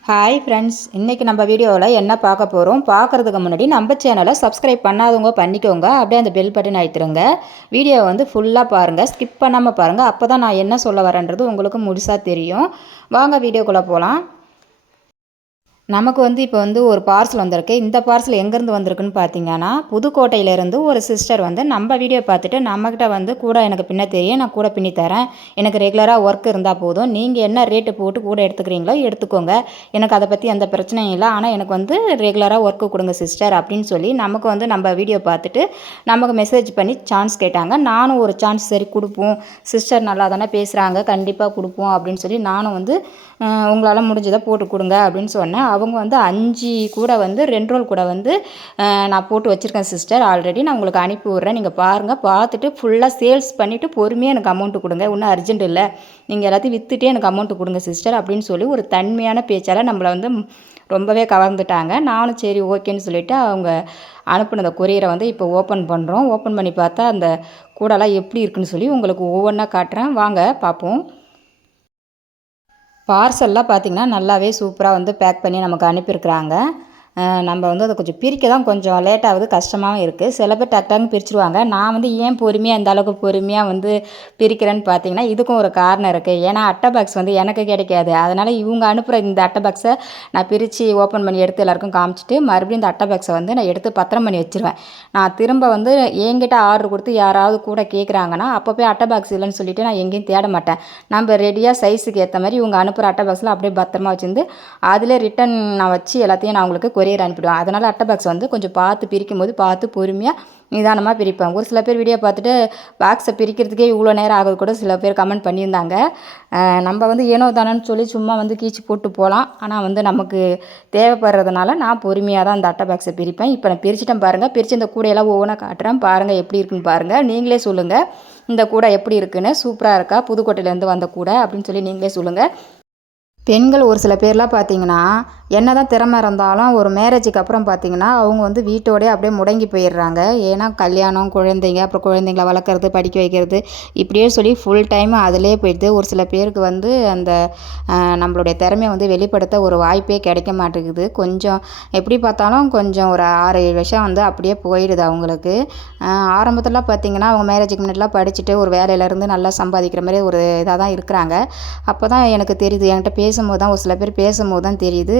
Hi friends, இன்றைக்கி நம்ம வீடியோவில் என்ன பார்க்க போகிறோம் பார்க்குறதுக்கு முன்னாடி நம்ம சேனலை சப்ஸ்கிரைப் பண்ணாதவங்க பண்ணிக்கோங்க. அப்படியே அந்த பெல் பட்டன் அழுத்திடுங்க. வீடியோவை வந்து ஃபுல்லாக பாருங்கள், ஸ்கிப் பண்ணாமல் பாருங்கள். அப்போ தான் நான் என்ன சொல்ல வரேன்றது உங்களுக்கு முழுசாக தெரியும். வாங்க வீடியோக்குள்ளே போகலாம். நமக்கு வந்து இப்போ வந்து ஒரு பார்சல் வந்திருக்கு. இந்த பார்சல் எங்கேருந்து வந்திருக்குன்னு பார்த்தீங்கன்னா, புதுக்கோட்டையிலேருந்து ஒரு சிஸ்டர் வந்து நம்ம வீடியோ பார்த்துட்டு நம்மக்கிட்ட வந்து கூட எனக்கு பின்ன தெரியும், நான் கூட பின்னி தரேன், எனக்கு ரெகுலராக ஒர்க் இருந்தால் போதும், நீங்கள் என்ன ரேட்டு போட்டு கூட எடுத்துக்கிறீங்களோ எடுத்துக்கோங்க, எனக்கு அதை பற்றி எந்த பிரச்சனையும் இல்லை, ஆனால் எனக்கு வந்து ரெகுலராக ஒர்க்கு கொடுங்க சிஸ்டர் அப்படின்னு சொல்லி நமக்கு வந்து நம்ம வீடியோ பார்த்துட்டு நமக்கு மெசேஜ் பண்ணி சான்ஸ் கேட்டாங்க. நானும் ஒரு சான்ஸ் சரி கொடுப்போம், சிஸ்டர் நல்லா தானே பேசுகிறாங்க, கண்டிப்பாக கொடுப்போம் அப்படின்னு சொல்லி நானும் வந்து உங்களால் முடிஞ்சதை போட்டு கொடுங்க அப்படின்னு சொன்னேன். அவங்க வந்து 5 கூட வந்து 2 ரோல் கூட வந்து நான் போட்டு வச்சுருக்கேன் சிஸ்டர், ஆல்ரெடி நான் உங்களுக்கு அனுப்பி விட்றேன், நீங்கள் பாருங்கள், பார்த்துட்டு ஃபுல்லாக சேல்ஸ் பண்ணிவிட்டு பொறுமையாக எனக்கு அமௌண்ட்டு கொடுங்க, ஒன்றும் அர்ஜென்ட் இல்லை, நீங்கள் எல்லாத்தையும் விற்றுட்டே எனக்கு அமௌண்ட்டு கொடுங்க சிஸ்டர் அப்படின்னு சொல்லி ஒரு தன்மையான பேச்சால் நம்மளை வந்து ரொம்பவே கவர்ந்துட்டாங்க. நானும் சரி ஓகேன்னு சொல்லிவிட்டு அவங்க அனுப்பின அந்த கொரியரை வந்து இப்போ ஓப்பன் பண்ணுறோம். ஓப்பன் பண்ணி பார்த்தா அந்த கூடலாம் எப்படி இருக்குன்னு சொல்லி உங்களுக்கு ஒவ்வொன்றா காட்டுறேன், வாங்க பார்ப்போம். பார்சல்லாம் பார்த்திங்கன்னா நல்லாவே சூப்பராக வந்து பேக் பண்ணி நமக்கு அனுப்பியிருக்கிறாங்க. நம்ம வந்து அதை கொஞ்சம் பிரிக்க தான் கொஞ்சம் லேட்டாகுது, கஷ்டமாகவும் இருக்குது. சில பேர் டக்குன்னு பிரிச்சுருவாங்க. நான் வந்து ஏன் பொறுமையாக இந்த அளவுக்கு பொறுமையாக வந்து பிரிக்கிறேன்னு பார்த்தீங்கன்னா, இதுக்கும் ஒரு காரணம் இருக்குது. ஏன்னா அட்டை பாக்ஸ் வந்து எனக்கு கிடைக்காது. அதனால் இவங்க அனுப்புகிற இந்த அட்டை பாக்ஸை நான் பிரித்து ஓப்பன் பண்ணி எடுத்து எல்லாருக்கும் காமிச்சிட்டு மறுபடியும் இந்த அட்டை பாக்ஸை வந்து நான் எடுத்து பத்திரம் பண்ணி வச்சுருவேன். நான் திரும்ப வந்து என்கிட்ட ஆர்டர் கொடுத்து யாராவது கூட கேட்குறாங்கன்னா அப்போ போய் அட்டை பாக்ஸ் இல்லைன்னு சொல்லிவிட்டு நான் எங்கேயும் தேட மாட்டேன். நம்ம ரெடியாக சைஸுக்கு ஏற்ற மாதிரி இவங்க அனுப்புகிற அட்டை பாக்ஸில் அப்படியே பத்திரமா வச்சுருந்து அதிலே ரிட்டன் நான் வச்சு எல்லாத்தையும் நான் உங்களுக்கு கொரியர் அனுப்பிடுவேன். அதனால் அட்டை பாக்ஸ் வந்து கொஞ்சம் பார்த்து பிரிக்கும் போது பார்த்து பொறுமையாக நிதானமாக பிரிப்பேன். ஒரு சில பேர் வீடியோ பார்த்துட்டு பாக்ஸை பிரிக்கிறதுக்கே இவ்வளோ நேரம் ஆகுது கூட சில பேர் கமெண்ட் பண்ணியிருந்தாங்க. நம்ம வந்து ஏனோ தானேன்னு சொல்லி சும்மா வந்து கீச்சு போட்டு போகலாம், ஆனால் வந்து நமக்கு தேவைப்படுறதுனால நான் பொறுமையாக தான் அந்த அட்டை பாக்ஸை பிரிப்பேன். இப்போ நான் பிரிச்சுட்டேன் பாருங்கள், பிரித்து இந்த கூடையெல்லாம் ஒவ்வொன்றா காட்டுறேன் பாருங்கள், எப்படி இருக்குன்னு பாருங்கள், நீங்களே சொல்லுங்கள் இந்த கூடை எப்படி இருக்குன்னு, சூப்பராக இருக்கா, புதுக்கோட்டையிலேருந்து வந்த கூடை அப்படின்னு சொல்லி நீங்களே சொல்லுங்கள். பெண்கள் ஒரு சில பேர்லாம் பார்த்திங்கன்னா என்ன தான் திறமை இருந்தாலும் ஒரு மேரேஜுக்கு அப்புறம் பார்த்திங்கன்னா அவங்க வந்து வீட்டோடே அப்படியே முடங்கி போயிடுறாங்க. ஏன்னா கல்யாணம், குழந்தைங்க, அப்புறம் குழந்தைங்கள வளர்க்குறது, படிக்க வைக்கிறது, இப்படியே சொல்லி ஃபுல் டைம் அதிலே போயிடுது. ஒரு சில பேருக்கு வந்து அந்த நம்மளுடைய திறமையை வந்து வெளிப்படுத்த ஒரு வாய்ப்பே கிடைக்க மாட்டேங்குது. கொஞ்சம் எப்படி பார்த்தாலும் கொஞ்சம் ஒரு 6-7 வருஷம் வந்து அப்படியே போயிடுது அவங்களுக்கு. ஆரம்பத்தில் பார்த்திங்கன்னா அவங்க மேரேஜுக்கு முன்னாடிலாம் படிச்சுட்டு ஒரு வேலையிலேருந்து நல்லா சம்பாதிக்கிற மாதிரி ஒரு இதாக தான் இருக்கிறாங்க. அப்போ தான் எனக்கு தெரியுது, என்கிட்ட பேசும்போது தான் ஒரு சில பேர் பேசும்போது தான் தெரியுது,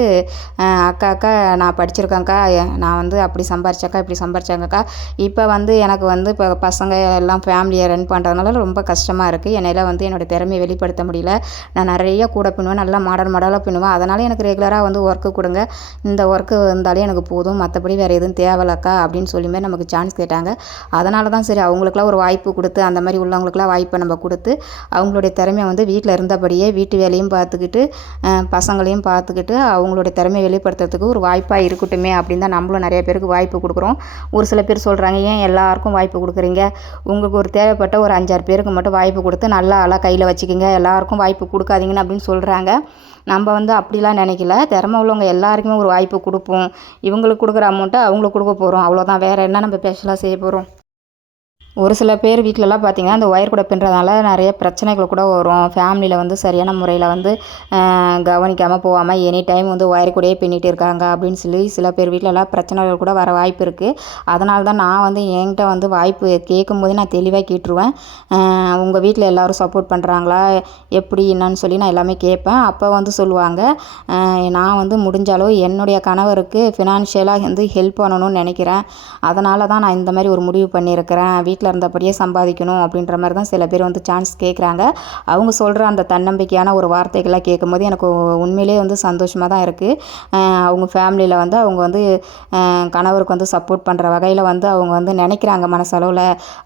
அக்கா நான் படிச்சிருக்கேன்க்கா, நான் வந்து அப்படி சம்பாரிச்சாக்கா இப்படி சம்பாரிச்சாங்கக்கா, இப்போ வந்து எனக்கு வந்து இப்போ பசங்க எல்லாம் ஃபேமிலியை ரன் பண்ணுறதுனால ரொம்ப கஷ்டமாக இருக்குது, என்னையில் வந்து என்னோடய திறமையை வெளிப்படுத்த முடியல, நான் நிறைய கூட பின்னுவேன், நல்லா மாடலாக பின்னுவேன், அதனால் எனக்கு ரெகுலராக வந்து ஒர்க்கு கொடுங்க, இந்த ஒர்க்கு இருந்தாலே எனக்கு போதும், மற்றபடி வேறு எதுவும் தேவையில்லக்கா அப்படின்னு சொல்லியுமே நமக்கு சான்ஸ் கேட்டாங்க. அதனால தான் சரி அவங்களுக்குலாம் ஒரு வாய்ப்பு கொடுத்து, அந்த மாதிரி உள்ளவங்களுக்குலாம் வாய்ப்பை நம்ம கொடுத்து அவங்களுடைய திறமையை வந்து வீட்டில் இருந்தபடியே வீட்டு வேலையும் பார்த்துக்கிட்டு பசங்களையும் பார்த்துக்கிட்டு அவங்களுடைய திறமையை வெளிப்படுத்துறதுக்கு ஒரு வாய்ப்பாக இருக்கட்டுமே அப்படின்னு தான் நம்மளும் நிறைய பேருக்கு வாய்ப்பு கொடுக்குறோம். ஒரு சில பேர் சொல்கிறாங்க, ஏன் எல்லாருக்கும் வாய்ப்பு கொடுக்குறீங்க, உங்களுக்கு ஒரு தேவைப்பட்ட ஒரு 5-6 பேருக்கு மட்டும் வாய்ப்பு கொடுத்து நல்லா ஆளாக கையில் வச்சுக்கிங்க, எல்லாருக்கும் வாய்ப்பு கொடுக்காதீங்கன்னு அப்படின்னு சொல்கிறாங்க. நம்ம வந்து அப்படிலாம் நினைக்கல, திறமை உள்ளவங்க எல்லாருக்குமே ஒரு வாய்ப்பு கொடுப்போம், இவங்களுக்கு கொடுக்குற அமௌண்ட்டை அவங்களுக்கு கொடுக்க போகிறோம், அவ்வளோதான், வேறு என்ன நம்ம ஸ்பெஷலாக செய்ய போகிறோம். ஒரு சில பேர் வீட்டிலலாம் பார்த்திங்கன்னா அந்த ஒயர் கூட பின்னுறதுனால நிறைய பிரச்சனைகள் கூட வரும். ஃபேமிலியில் வந்து சரியான முறையில் வந்து கவனிக்காமல் போகாமல் எனி டைம் வந்து ஒயர் கூடயே பின்னிட்டு இருக்காங்க அப்படின்னு சொல்லி சில பேர் வீட்டிலலாம் பிரச்சனைகள் கூட வர வாய்ப்பு இருக்குது. அதனால தான் நான் வந்து என்கிட்ட வந்து வாய்ப்பு கேட்கும்போதே நான் தெளிவாக கேட்டுருவேன், உங்கள் வீட்டில் எல்லோரும் சப்போர்ட் பண்ணுறாங்களா, எப்படி என்னன்னு சொல்லி நான் எல்லாமே கேட்பேன். அப்போ வந்து சொல்லுவாங்க, நான் வந்து முடிஞ்ச அளவு என்னுடைய கணவருக்கு ஃபினான்ஷியலாக வந்து ஹெல்ப் பண்ணணும்னு நினைக்கிறேன், அதனால தான் நான் இந்த மாதிரி ஒரு முடிவு பண்ணியிருக்கிறேன், வீட்டில் இருந்தபடியே சம்பாதிக்கணும் அப்படின்ற மாதிரி தான் சில பேர் வந்து சான்ஸ் கேட்குறாங்க. அவங்க சொல்கிற அந்த தன்னம்பிக்கையான ஒரு வார்த்தைகளாக கேட்கும்போது எனக்கு உண்மையிலே வந்து சந்தோஷமாக தான் இருக்குது. அவங்க ஃபேமிலியில் வந்து அவங்க வந்து கணவருக்கு வந்து சப்போர்ட் பண்ணுற வகையில் வந்து அவங்க வந்து நினைக்கிறாங்க மனசளவில்,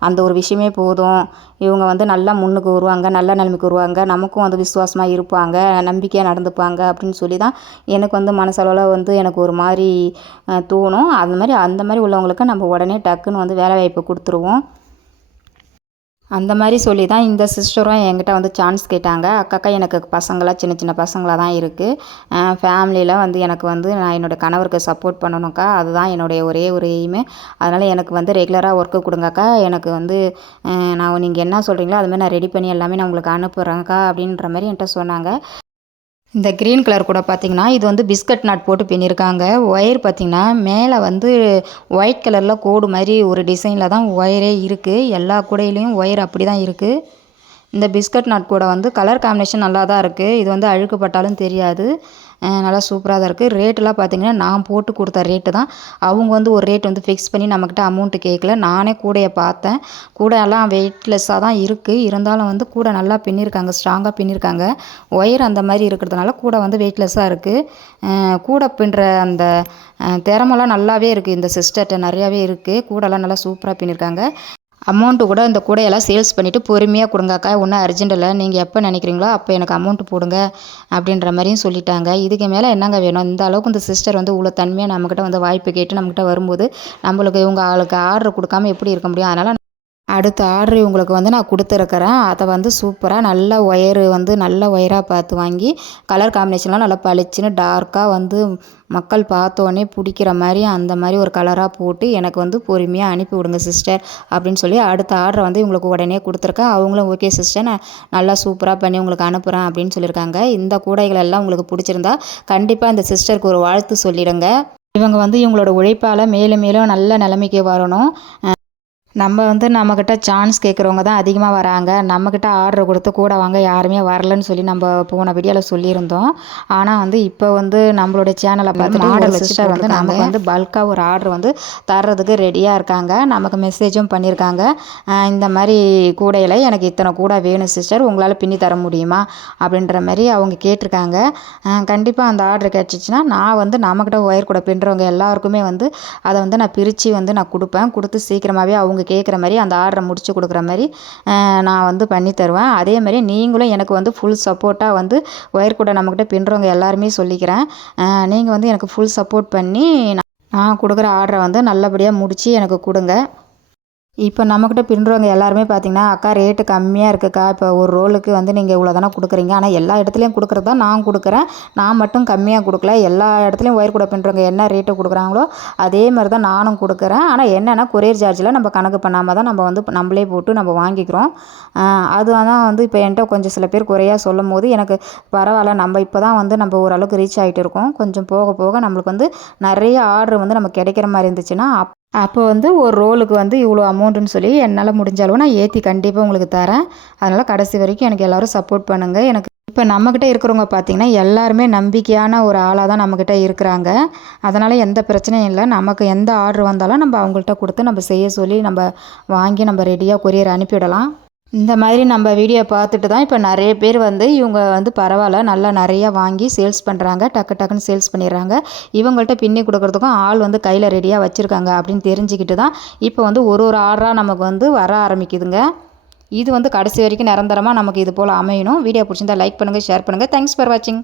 அந்த ஒரு விஷயமே போதும், இவங்க வந்து நல்லா முன்னுக்கு வருவாங்க, நல்ல நிலைமைக்கு வருவாங்க, நமக்கும் வந்து விசுவாசமாக இருப்பாங்க, நம்பிக்கையாக நடந்துப்பாங்க அப்படின்னு சொல்லி தான் எனக்கு வந்து மனசளவில் வந்து எனக்கு ஒரு மாதிரி தோணும். அந்த மாதிரி உள்ளவங்களுக்கு நம்ம உடனே டக்குன்னு வந்து வேலை வாய்ப்பு கொடுத்துருவோம். அந்த மாதிரி சொல்லி தான் இந்த சிஸ்டரும் என்கிட்ட வந்து சான்ஸ் கேட்டாங்க. அக்காக்கா எனக்கு பசங்களாம் சின்ன சின்ன பசங்களாக தான் இருக்குது, ஃபேமிலியில் வந்து எனக்கு வந்து நான் என்னோடய கணவருக்கு சப்போர்ட் பண்ணணும்க்கா, அதுதான் என்னுடைய ஒரே ஒரு எய்மு, அதனால் எனக்கு வந்து ரெகுலராக ஒர்க்கு கொடுங்கக்கா, எனக்கு வந்து நான் நீங்கள் என்ன சொல்கிறீங்களோ அதுமாதிரி நான் ரெடி பண்ணி எல்லாமே நான் உங்களுக்கு அனுப்புகிறேங்க்கா அப்படின்ற மாதிரி என்கிட்ட சொன்னாங்க. இந்த க்ரீன் கலர் கூட பார்த்திங்கன்னா இது வந்து பிஸ்கட் நாட் போட்டு பின்னிருக்காங்க. ஒயர் பார்த்திங்கன்னா மேலே வந்து ஒயிட் கலரில் கோடு மாதிரி ஒரு டிசைனில் தான் ஒயரே இருக்குது. எல்லா கூடையிலையும் ஒயர் அப்படி தான் இருக்குது. இந்த பிஸ்கட் நாட் கூட வந்து கலர் காம்பினேஷன் நல்லா தான் இருக்குது. இது வந்து அழுக்கு பட்டாலும் தெரியாது. நல்லா சூப்பராக தான் இருக்குது. ரேட்டெலாம் பார்த்திங்கன்னா நான் போட்டு கொடுத்த ரேட்டு தான். அவங்க வந்து ஒரு ரேட் வந்து ஃபிக்ஸ் பண்ணி நம்மக்கிட்ட அமௌண்ட்டு கேட்கல. நானே கூடையை பார்த்தேன். கூடையெல்லாம் வெயிட்லெஸ்ஸாக தான் இருக்குது. இருந்தாலும் வந்து கூடை நல்லா பின்னிருக்காங்க, ஸ்ட்ராங்காக பின்னிருக்காங்க. ஒயர் அந்த மாதிரி இருக்கிறதுனால கூடை வந்து வெயிட்லெஸ்ஸாக இருக்குது. கூடை பின்னுற அந்த திறமெல்லாம் நல்லாவே இருக்குது. இந்த சிஸ்டர்கிட்ட நிறையாவே இருக்குது. கூடைலாம் நல்லா சூப்பராக பின்னிருக்காங்க. அமௌண்ட்டு கூட இந்த கூடையெல்லாம் சேல்ஸ் பண்ணிவிட்டு பொறுமையாக கொடுங்கக்கா, ஒன்றும் அர்ஜென்ட் இல்லை, நீங்கள் எப்போ நினைக்கிறீங்களோ அப்போ எனக்கு அமௌண்ட்டு போடுங்க அப்படின்ற மாதிரியும் சொல்லிட்டாங்க. இதுக்கு மேலே என்னங்க வேணும்? இந்த அளவுக்கு இந்த சிஸ்டர் வந்து இவ்வளோ தன்மையாக நம்மக்கிட்ட வந்து வாய்ப்பு கேட்டு நம்மக்கிட்ட வரும்போது நம்மளுக்கு இவங்க ஆளுக்கு ஆர்டர் கொடுக்காம எப்படி இருக்க முடியும்? அதனால் அடுத்த ஆர்டர் இவங்களுக்கு வந்து நான் கொடுத்துருக்குறேன். அதை வந்து சூப்பராக நல்ல ஒயரு வந்து நல்ல ஒயராக பார்த்து வாங்கி கலர் காம்பினேஷன்லாம் நல்லா பளிச்சுன்னு டார்க்காக வந்து மக்கள் பார்த்தோன்னே பிடிக்கிற மாதிரி அந்த மாதிரி ஒரு கலராக போட்டு எனக்கு வந்து பொறுமையாக அனுப்பி விடுங்க சிஸ்டர் அப்படின்னு சொல்லி அடுத்த ஆர்டரை வந்து இவங்களுக்கு உடனே கொடுத்துருக்கேன். அவங்களும் ஓகே சிஸ்டர், நான் நல்லா சூப்பராக பண்ணி உங்களுக்கு அனுப்புகிறேன் அப்படின்னு சொல்லியிருக்காங்க. இந்த கூடைகள் எல்லாம் உங்களுக்கு பிடிச்சிருந்தா கண்டிப்பாக இந்த சிஸ்டருக்கு ஒரு வாழ்த்து சொல்லிடுங்க. இவங்க வந்து இவங்களோட உழைப்பால் மேலும் மேலும் நல்ல நிலைமைக்கு வரணும். நம்ம வந்து நம்மக்கிட்ட சான்ஸ் கேட்குறவங்க தான் அதிகமாக வராங்க. நம்மக்கிட்ட ஆர்டர் கொடுத்து கூட வாங்க யாருமே வரலன்னு சொல்லி நம்ம போன வீடியோவில் சொல்லியிருந்தோம். ஆனால் வந்து இப்போ வந்து நம்மளோட சேனலை பார்த்து ஆர்டர் சிஸ்டர் வந்து நமக்கு வந்து பல்காக ஒரு ஆர்டர் வந்து தர்றதுக்கு ரெடியாக இருக்காங்க. நமக்கு மெசேஜும் பண்ணியிருக்காங்க. இந்த மாதிரி கூடையில் எனக்கு இத்தனை கூடை வேணும் சிஸ்டர், உங்களால் பின்னி தர முடியுமா அப்படின்ற மாதிரி அவங்க கேட்டிருக்காங்க. கண்டிப்பாக அந்த ஆர்டர் கிடச்சிச்சின்னா நான் வந்து நம்மக்கிட்ட ஒயர் கூட பின்னுறவங்க எல்லாருக்குமே வந்து அதை வந்து நான் பிரித்து வந்து நான் கொடுத்து சீக்கிரமாகவே அவங்க கேட்குற மாதிரி அந்த ஆர்டரை முடித்து கொடுக்குற மாதிரி நான் வந்து பண்ணி தருவேன். அதே மாதிரி நீங்களும் எனக்கு வந்து ஃபுல் சப்போர்ட்டாக வந்து ஒயர் கூட நம்மக்கிட்ட பின்னுறவங்க எல்லாருமே சொல்லிக்கிறேன். நீங்கள் வந்து எனக்கு ஃபுல் சப்போர்ட் பண்ணி நான் கொடுக்குற ஆர்டரை வந்து நல்லபடியாக முடித்து எனக்கு கொடுங்க. இப்போ நம்மக்கிட்ட பின்னுறவங்க எல்லாருமே பார்த்திங்கன்னா, அக்கா ரேட்டு கம்மியாக இருக்குக்கா, இப்போ ஒரு ரோலுக்கு வந்து நீங்கள் இவ்வளோ தானே கொடுக்குறீங்க, ஆனால் எல்லா இடத்துலையும் கொடுக்குறது தான் நான் கொடுக்குறேன், நான் மட்டும் கம்மியாக கொடுக்கல, எல்லா இடத்துலையும் ஒயர் கூட பின்னுறவங்க என்ன ரேட்டு கொடுக்குறாங்களோ அதே மாதிரி தான் நானும் கொடுக்குறேன். ஆனால் என்னென்னா கொரியர் சார்ஜில் நம்ம கணக்கு பண்ணாமல் தான் நம்ம வந்து நம்மளே போட்டு நம்ம வாங்கிக்கிறோம். அது ஆனால் வந்து இப்போ என்கிட்ட கொஞ்சம் சில பேர் குறையாக சொல்லும் போது எனக்கு பரவாயில்ல, நம்ம இப்போ தான் வந்து நம்ம ஓரளவுக்கு ரீச் ஆகிட்டு இருக்கோம், கொஞ்சம் போக போக நம்மளுக்கு வந்து நிறைய ஆர்டர் வந்து நமக்கு கிடைக்கிற மாதிரி இருந்துச்சுன்னா அப்போ வந்து ஒரு ரோலுக்கு வந்து இவ்வளோ அமௌண்ட்டுன்னு சொல்லி என்னால் முடிஞ்ச அளவு நான் ஏற்றி கண்டிப்பாக உங்களுக்கு தரேன். அதனால் கடைசி வரைக்கும் எனக்கு எல்லோரும் சப்போர்ட் பண்ணுங்கள். எனக்கு இப்போ நம்மக்கிட்ட இருக்கிறவங்க பார்த்திங்கன்னா எல்லாருமே நம்பிக்கையான ஒரு ஆளாக தான் நம்மக்கிட்ட இருக்கிறாங்க. அதனால் எந்த பிரச்சனையும் இல்லை. நமக்கு எந்த ஆர்டர் வந்தாலும் நம்ம அவங்கள்ட்ட கொடுத்து நம்ம செய்ய சொல்லி நம்ம வாங்கி நம்ம ரெடியாக கொரியர் அனுப்பிவிடலாம். இந்த மாதிரி நம்ம வீடியோ பார்த்துட்டு தான் இப்போ நிறைய பேர் வந்து இவங்க வந்து பரவாயில்ல நல்லா நிறையா வாங்கி சேல்ஸ் பண்ணுறாங்க, டக்குன்னு சேல்ஸ் பண்ணிடுறாங்க. இவங்கள்ட்ட பின்னி கொடுக்குறதுக்கும் ஆள் வந்து கையில் ரெடியாக வச்சுருக்காங்க அப்படின்னு தெரிஞ்சுக்கிட்டு தான் இப்போ வந்து ஒரு ஆர்டராக நமக்கு வந்து வர ஆரம்பிக்குதுங்க. இது வந்து கடைசி வரைக்கும் நிரந்தரமாக நமக்கு இது போல் அமையணும். வீடியோ பிடிச்சிருந்தா லைக் பண்ணுங்கள், ஷேர் பண்ணுங்கள். தேங்க்ஸ் ஃபார் வாட்சிங்.